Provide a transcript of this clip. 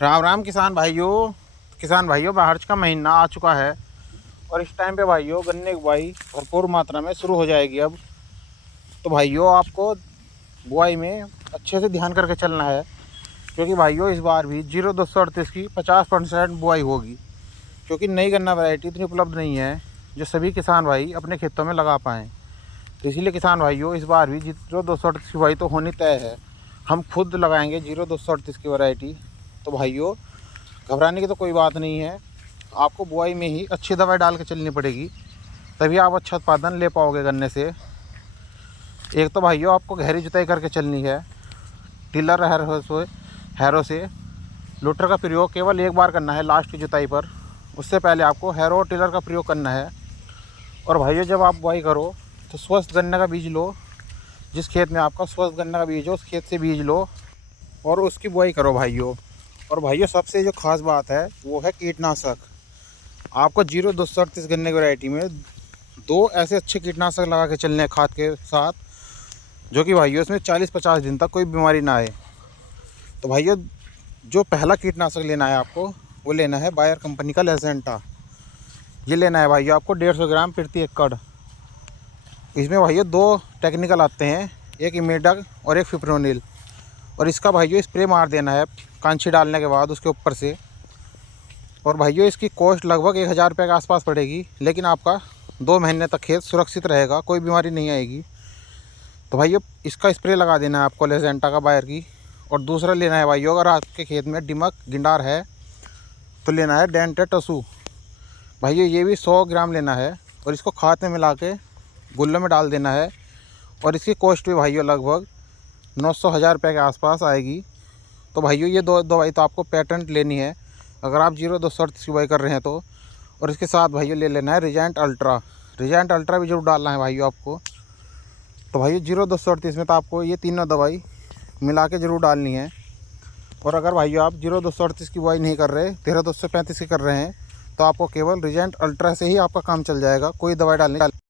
राम राम किसान भाइयों बारिश का महीना आ चुका है और इस टाइम पे भाइयों गन्ने की बुआई भरपूर मात्रा में शुरू हो जाएगी अब। तो भाइयों आपको बुआई में अच्छे से ध्यान करके चलना है, क्योंकि भाइयों इस बार भी 0238 की 50% बुआई होगी, क्योंकि नई गन्ना वैरायटी इतनी उपलब्ध नहीं है जो सभी किसान भाई अपने खेतों में लगा पाएँ। तो इसीलिए किसान भाइयों इस बार भी 0238 की बुआई तो होनी तय है। हम खुद लगाएंगे 0238 की वैरायटी। तो भाइयों घबराने की तो कोई बात नहीं है, आपको बुआई में ही अच्छी दवाई डाल के चलनी पड़ेगी, तभी आप अच्छा उत्पादन ले पाओगे गन्ने से। एक तो भाइयों आपको गहरी जुताई करके चलनी है, टिलर हैरो से लूटर का प्रयोग केवल एक बार करना है लास्ट की जुताई पर। उससे पहले आपको हैरो और टिलर का प्रयोग करना है। और भाइयों जब आप बुआई करो तो स्वस्थ गन्ने का बीज लो, जिस खेत में आपका स्वस्थ गन्ने का बीज हो उस खेत से बीज लो और उसकी बुआई करो भाइयों। और भाइयों सबसे जो खास बात है वो है कीटनाशक। आपको 0238 गन्ने की वैरायटी में 2 ऐसे अच्छे कीटनाशक लगा के चलने हैं खाद के साथ, जो कि भाइयों इसमें 40-50 दिन तक कोई बीमारी ना आए। तो भाइयों जो पहला कीटनाशक लेना है आपको वो लेना है बायर कंपनी का लेजेंटा। ये लेना है भाइयों आपको 150 ग्राम प्रति एकड़। इसमें भाइयों 2 टेक्निकल आते हैं, एक इमेडक और एक फिप्रोनिल। और इसका भाइयों स्प्रे मार देना है कांची डालने के बाद उसके ऊपर से। और भाइयों इसकी कॉस्ट लगभग 1000 रुपये के आसपास पड़ेगी, लेकिन आपका 2 महीने तक खेत सुरक्षित रहेगा, कोई बीमारी नहीं आएगी। तो भाइयों इसका स्प्रे लगा देना है आपको लेजेंटा का बायर की। और दूसरा लेना है भाइयों, अगर आपके खेत में दिमक गिंडार है तो लेना है डेंटेटसू। भाइयों ये भी 100 ग्राम लेना है और इसको खाद में मिला के गुल्लों में डाल देना है। और इसकी कॉस्ट भी भाइयों लगभग 900-1000 रुपये के आसपास आएगी। तो भाइयों ये 2 दवाई तो आपको पेटेंट लेनी है अगर आप 0238 की बुआई कर रहे हैं तो। और इसके साथ भाइयों ले लेना है रिजेंट अल्ट्रा भी जरूर डालना है भाइयों आपको। तो भाइयों 0238 में तो आपको ये तीनों दवाई मिला के ज़रूर डालनी है। और अगर भाइयों आप 0238 की बुआई नहीं कर रहे, 13235 की कर रहे हैं, तो आपको केवल रिजेंट अल्ट्रा से ही आपका काम चल जाएगा, कोई दवाई डालने